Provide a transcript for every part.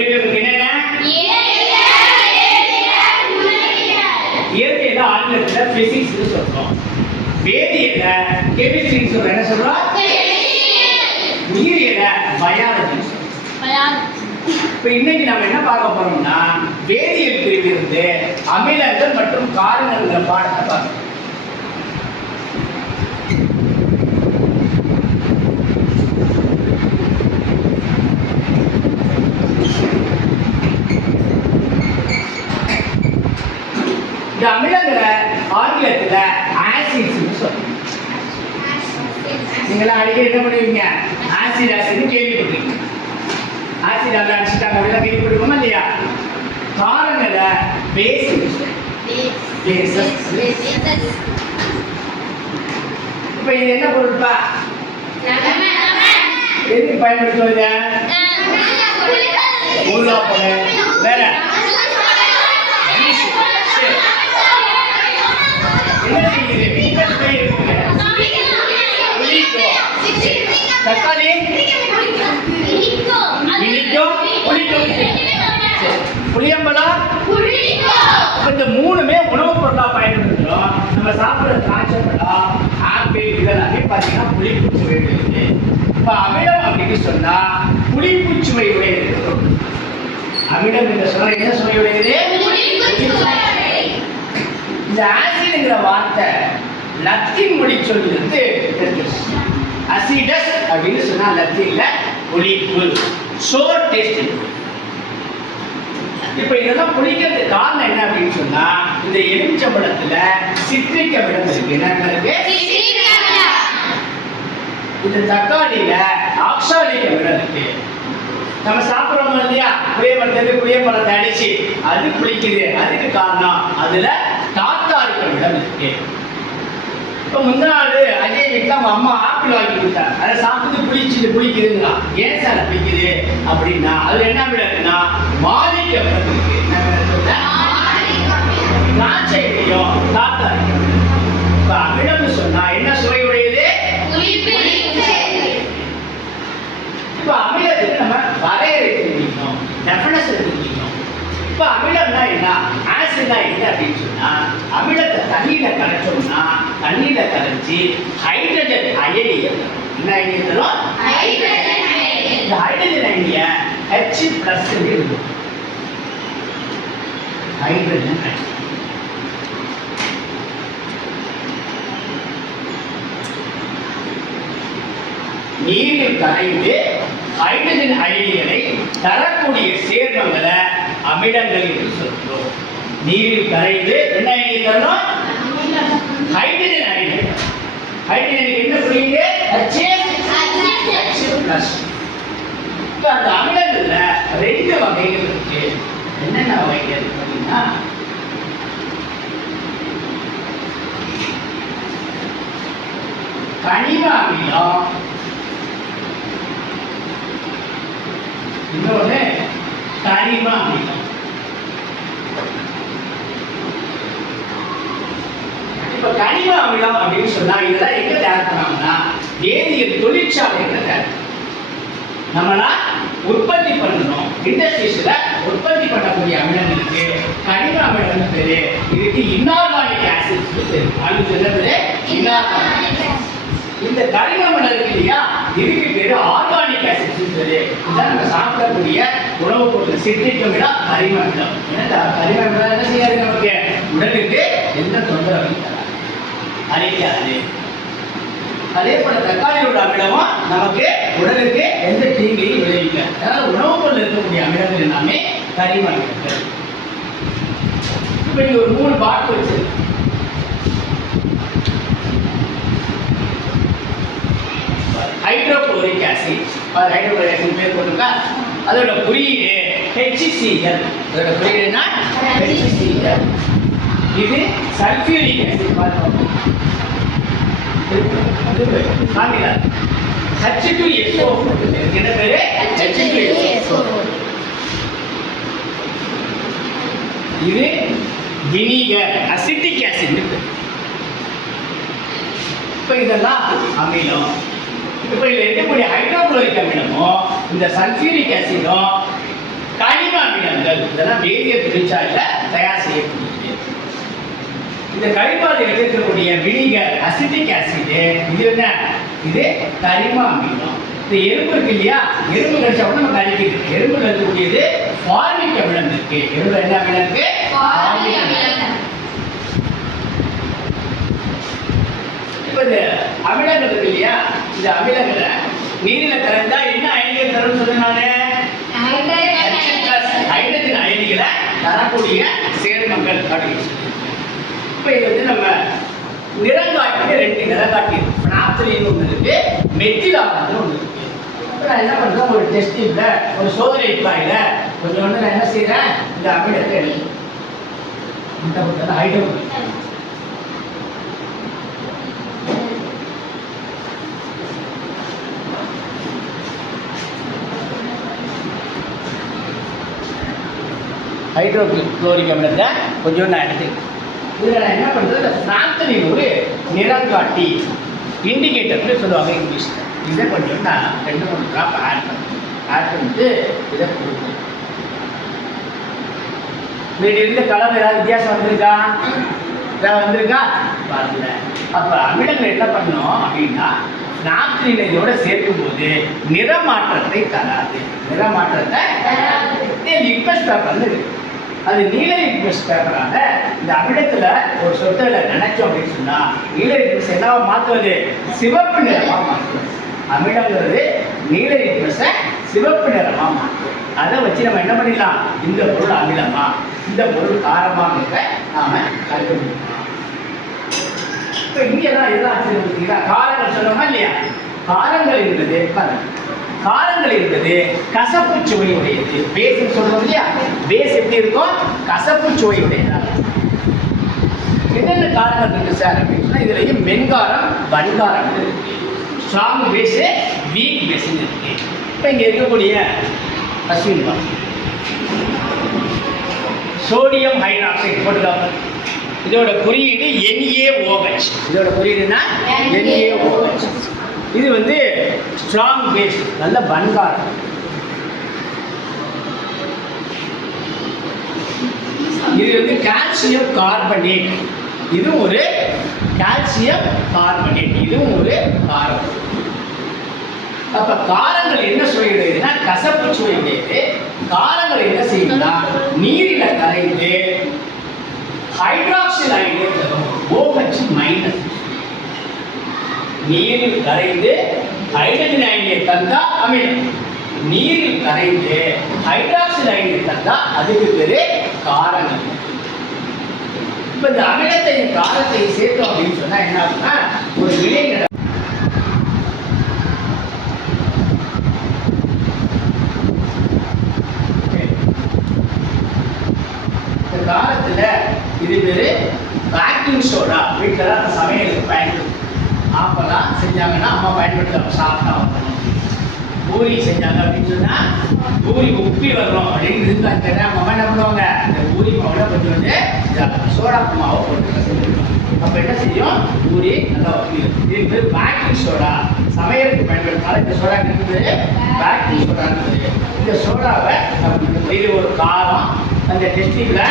பிரிவுகளுக்கு என்னென்ன? இயற்கையில ஆங்கிலத்துல பிசிக்ஸ் சொல்றோம். வேதியில கெமிஸ்ட்ரின்னு சொல்றோம். என்ன சொல்றோம்? உயிரியல பயாலஜி இப்ப இன்னைக்கு நம்ம என்ன பார்க்க போறோம்னா வேதியியல் பிரிவிலிருந்து அமிலங்கள் மற்றும் காரங்கள்ங்கிற பாடத்தை பார்க்கணும். அமிலங்களை ஆங்கிலத்துல ஆசிட்ஸ்னு சொல்றோம். நீங்களாம் அடிக்கடி என்ன பண்ணுவீங்க? ஆசிட் ஆசிட்னு கேள்விப்பட்டிருக்கீங்க. ஆசிட் அதை அடிச்சுட்டாங்க அப்படிலாம் கேள்விப்பட்டிருக்கோமா இல்லையா? காரங்களை பேஸ் இப்போ இது என்ன பொருள்ப்பா? எதுக்கு பயன்படுத்துவது வேற சரி. என்ன செய்யுது வீட்டில் போய் இருக்குங்க தக்காளி இனிக்கும் புளியம்பழம் இப்ப இந்த மூணுமே உணவுப் பொருளா பயன்படுத்துறோம். நம்ம சாப்பிட்ற திராட்சை பழம் ஆப்பிள் இதெல்லாமே பார்த்தீங்கன்னா புளிப்பு சுவை உடையது. இப்ப அமிலம் அப்படின்னு சொன்னா புளிப்பு சுவை உடையது. அமிலம் என்ற சொன்ன என்ன சுவை உடையது? இந்த ஆசிட்ங்கிற வார்த்தை லத்தீன் மொழி சொல்லிருந்து அசிடஸ் அப்படின்னு சொன்னா லத்தீன்ல புளிப்பு சோர் டேஸ்ட் இப்ப இதெல்லாம் புளிக்கிறதுக்கு காரணம் என்ன அப்படின்னு சொன்னா இந்த எலுமிச்சம்பழத்துல சிட்ரிக் அமிலம் இருக்கு. என்ன இருக்கு? இந்த தக்காளியில ஆக்சாலிக் அமிலம் இருக்கு. நம்ம சாப்பிடுறோம் இல்லையா? புளிய மரத்துக்கு புளிய பழத்தை அடிச்சு அது புளிக்குது. அதுக்கு காரணம் அதுல அமிலம் இருக்கு இப்போ நாள் அஜய் வீட்டில் அவங்க அம்மா ஆப்பிள் வாங்கி கொடுத்தாங்க. அதை சாப்பிட்டு புளிச்சுது புளிக்குதுங்களா? ஏன் சார் புளிக்குது? அப்படின்னா அதுல என்ன இருக்குன்னா மாலிக் அமிலம் இருக்கு? திராட்சையிலையும் அமிலம் இப்போ அமிலம்னு சொன்னா என்ன சுவையுடையது? இப்போ அமிலத்துக்கு நம்ம வரையறை தெரிஞ்சுக்கணும். டெஃபினேஷன் இப்போ அமிலம்னா என்ன? ஆசிட்னா என்ன அப்படின்னு சொன்னா அமிலத்தை தண்ணியில கரைச்சோம்னா தண்ணியில கரைச்சி ஹைட்ரஜன் அயனியை. என்ன அயனியை தரும் இந்த ஹைட்ரஜன் அயனிய ஹெச் பிளஸ் இருக்கும் ஹைட்ரஜன் அயனி நீரில் கரைந்து ஹைட்ரஜன் அயனிகளை தரக்கூடிய சேர்மங்களை அமிலங்கள் என்று சொல்கிறோம் நீரில் கரைந்து என்ன அயனி தரணும் ஹைட்ரஜன் அயனி ஹைட்ரஜன் என்ன புரியுது இப்போ அந்த அமிலங்கள்ல ரெண்டு வகைகள் இருக்கு என்னென்ன வகைகள் அப்படின்னா கனிம அமிலம் இன்னொன்று கனிம அமிலம் கனிம அமிலம் அப்படின்னு சொன்னா இதெல்லாம் எங்க தயார் பண்ணாங்கன்னா வேதியியல் தொழிற்சாலைகளை தயார் நம்மளா உற்பத்தி பண்ணணும். இண்டஸ்ட்ரீஸ்ல உற்பத்தி பண்ணக்கூடிய அமிலங்களுக்கு கனிம அமிலம் பேரு. இதுக்கு இன்னார்கானிக் ஆசிட்ஸ் பேரு. அது சொன்னது பேரு? இன்னார்கானிக் இந்த கனிம அமிலம் இருக்கு இல்லையா? இதுக்கு பேரு ஆர்கானிக் ஆசிட்ஸ் பேரு. இதான் நம்ம சாப்பிடக்கூடிய உணவுப் பொருள். சிட்ரிக் அமிலம் கரிம அமிலம். ஏன்னா கரிம அமிலம் என்ன செய்யாது நமக்கு? உடலுக்கு எந்த தொந்தரவும் தராது அழிக்காது அதே போல தக்காளியோட அமிலமும் நமக்கு உடலுக்கு எந்த தீங்கையும் விளைவிக்க. அதனால உணவுப் பொருள் இருக்கக்கூடிய அமிலங்கள் எல்லாமே கரிம அமிலங்கள் இப்போ நீங்க ஒரு மூணு பாட்டு வச்சு ஹைட்ரோகுளோரிக் ஆசிட் ஹைட்ரோகுளோரிக் ஆசிட் பேர் போட்டிருக்கா? அதோட குறியீடு ஹெச்சிசிஎல் அதோட குறியீடுனா ஹெச்சிசிஎல் இது சல்ஃபியூரிக் ஆசிட் பாருங்க காமிலா H2SO என்ன பேரு? H2SO இது வினிகர் அசிட்டிக் ஆசிட் இப்போ இதெல்லாம் அமிலம். இப்போ இதில் இருக்கக்கூடிய ஹைட்ரோகுளோரிக் அமிலமும் இந்த சல்ஃபியூரிக் ஆசிடும் சேர்மங்கள் இதெல்லாம் வேதியியல் தொழிற்சாலையில தயார் செய்யக்கூடியது இந்த கழிப்பாதையில் இருக்கக்கூடிய வினிகர் அசிட்டிக் ஆசிட் இது என்ன? இது கரிம அமிலம். இந்த எறும்பு இருக்கு இல்லையா? எறும்பு கடிச்சா கூட நம்ம கடிக்குது எறும்புல இருக்கக்கூடியது ஃபார்மிக் அமிலம் இருக்கு. எறும்பு என்ன அமிலம் இருக்கு? Formic அமிலம். இப்ப இந்த அமிலங்கள் இருக்கு இல்லையா? இந்த அமிலங்களை நீரில கலந்தா என்ன அயனிகள் தரும் சொல்றேன் நானு? ஹைட்ரஜன் அயனிகளை. தரக்கூடிய சேர்மங்கள் அப்படின்னு. இப்போ இது வந்து நம்ம நிறங்காட்டில ரெண்டு நிறங்காட்டி இருக்கு நாப்தலின் ஒன்று இருக்கு மெத்திலானது ஒன்று இருக்கு. இப்ப நான் என்ன பண்ணுறேன் ஒரு டெஸ்டிங்ல ஒரு சோதனை குழாயில கொஞ்சம் வந்து நான் என்ன செய்கிறேன் இந்த அமிலத்தை எடுத்து இந்த பக்கம் ஹைட்ரோஜன் ஹைட்ரோக்ளோரிக் அமிலத்தை கொஞ்சம் நான் எடுத்துக்கிறேன். இதில் நான் என்ன பண்ணுறது இந்த ஒரு நிறங்காட்டி இண்டிகேட்டர்னு சொல்லுவாங்க இங்கிலீஷில். இதை கொஞ்சம் நான் ரெண்டு மூணு ட்ராப் ஆட் பண்ணுறேன் ஆட் பண்ணிட்டு இதை கொடுக்குறேன் மீதி இருந்த கலர் ஏதாவது வித்தியாசம் வந்திருக்கா? ஏதாவது வந்திருக்கா? வரல. அப்போ அமிலங்கள் என்ன பண்ணோம் அப்படின்னா நாப்திரினை இதோட சேர்க்கும்போது நிறமாற்றத்தை தராது. நிறமாற்றத்தை லிக்வஸ் வந்து இருக்கு அது நீலகிரி லிக்வஸ் பேப்பரால இந்த அமிலத்துல ஒரு சொற்களை நினைச்சோம் அப்படின்னு சொன்னா நீல லிக்வஸ் என்னவா மாற்றுவது சிவப்பு நிறமா மாற்றுவது அமிலங்கிறது நீலகிரி லிக்வஸை சிவப்பு நிறமா மாற்றுவது அதை வச்சு நம்ம என்ன பண்ணிடலாம்? இந்த பொருள் அமிலமா இந்த பொருள் காரமாங்கிறத நாம கண்டுபிடிக்கலாம் இப்போ தான் எல்லாம் காரங்கள் சொன்னோமா இல்லையா? காரங்கள் என்பது பாருங்க காரங்கள் என்பது கசப்பு சுவை உடையது பேஸ் சொல்றோம் இல்லையா? பேஸ் எப்படி இருக்கும்? கசப்பு சுவை உடையதா என்னென்ன காரங்கள் இருக்கு சார் அப்படின்னு சொன்னா இதுலயும் மென்காரம் வன்காரம் இருக்கு. ஸ்ட்ராங் பேஸ் வீக் பேஸ் இருக்கு. இப்போ இங்க இருக்கக்கூடிய அஸ்வின் பா சோடியம் ஹைட்ராக்சைடு போட்டுக்காங்க. இதோட குறியீடு NaOH இதோட குறியீடுனா NaOH இது வந்து ஸ்ட்ராங் பேஸ் நல்ல பன்காரம் இது வந்து கால்சியம் கார்பனேட் இது ஒரு கால்சியம் கார்பனேட் இதுவும் ஒரு காரம். அப்ப காரங்கள் என்ன சுவையுடையதுன்னா கசப்பு சுவை உடையது காரங்கள் என்ன செய்யும்னா நீரில கரைந்து ஹைட்ராக்சில் அயனே மைனஸ் நீரில் கரைந்து ஹைட்ரஜன் அயனியை தந்தா அமிலம். நீரில் கரைந்து ஹைட்ராக்சில் அயனியை தந்தா அதுக்கு பேரு காரணம் இப்ப இந்த அமிலத்தையும் காரத்தையும் சேர்த்தோம் அப்படின்னு சொன்னா என்ன ஆகும்னா ஒரு வினை நட இந்த காலத்துல இது பேரு பேக்கிங் சோடா வீட்டில் தான் சமையலுக்கு பயன்படுத்தும் ஆப்பெல்லாம் செஞ்சாங்கன்னா அம்மா பயன்படுத்த சாப்பிட்டா பூரி செஞ்சாங்க அப்படின்னு சொன்னா பூரி உப்பி வரணும் அப்படின்னு இருந்தாங்க கேட்டா அம்மா என்ன பண்ணுவாங்க? இந்த பூரி மாவுல கொஞ்சம் வந்து இந்த சோடா மாவை போட்டு அப்போ என்ன செய்யும்? பூரி நல்லா உப்பி இது பேக்கிங் சோடா சமையலுக்கு பயன்படுத்தினால இந்த சோடா இருக்குது பேக்கிங் சோடா இருக்குது இந்த சோடாவை நம்ம இது ஒரு காரம் அந்த டெஸ்டிங்கில்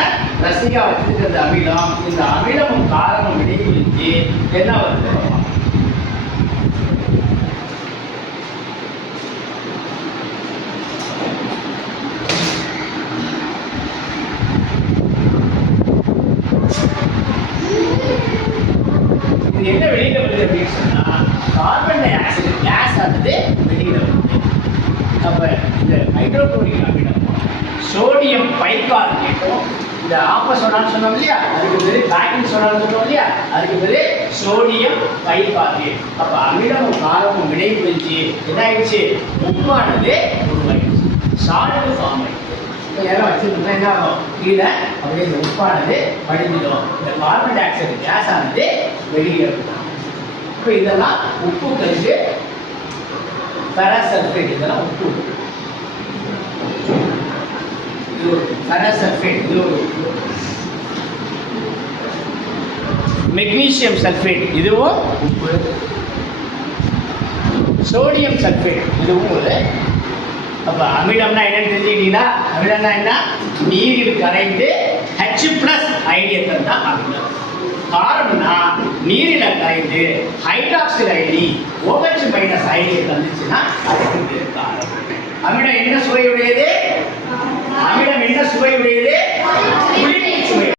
ரசிகா வச்சிருக்கிற அமிலம் இந்த அமிலமும் காரமும் இடைவெளிக்கு என்ன வருது இது என்ன வெளியில வருது அப்படின்னு சொன்னா கார்பன் டை ஆக்சைடு கேஸ் ஆனது வெளியில் அப்போ இந்த ஹைட்ரோக்ளோரிக் அமிலம் சோடியம் பைகார்பனேட்டும் இந்த ஆப்ப சோடான்னு சொன்னோம் இல்லையா? அதுக்கு பேரு பேக்கிங் சோடான்னு சொன்னோம் இல்லையா? அதுக்கு பேரு சோடியம் பைகார்பனேட் அப்போ அமிலமும் காரமும் வினை புரிஞ்சு என்ன ஆயிடுச்சு? உப்பானது உருவாயிடுச்சு. சால்ட் ஃபார்ம் ஆயிடுச்சு. நேரம் யாரும் என்ன ஆகும்? கீழே அப்படியே இந்த உப்பானது படிஞ்சிடும் இந்த கார்பன் டை ஆக்சைடு கேஸ் ஆனது வெளியே இருக்கும் இப்போ இதெல்லாம் உப்பு கழிச்சு பெராசல்ஃபேட் இதெல்லாம் உப்பு. இது ஒரு இது ஒரு மெக்னீசியம் சல்ஃபேட் இதுவும் உப்பு. சோடியம் சல்ஃபேட் இதுவும் ஒரு அப்ப அமிலம்னா என்னன்னு தெரிஞ்சுக்கிட்டீங்களா? அமிலம்னா என்ன? நீரில் கரைந்து H பிளஸ் ஐடியத்தை தான் அமிலம். ಕಾರಣ ನೀರಿನ ಕೈಗೆ ಹೈಡ್ರಾಕ್ಸಿಡ್ ಐಡಿ ಓಎಚ್ ಮೈನಸ್ ಐಗೆ ತಂದಿಸಿನ ಅದಕ್ಕೆ ಕಾರಣ அமிடம் என்ன சுவையுடையது அமிடம் என்ன சுவையுடையது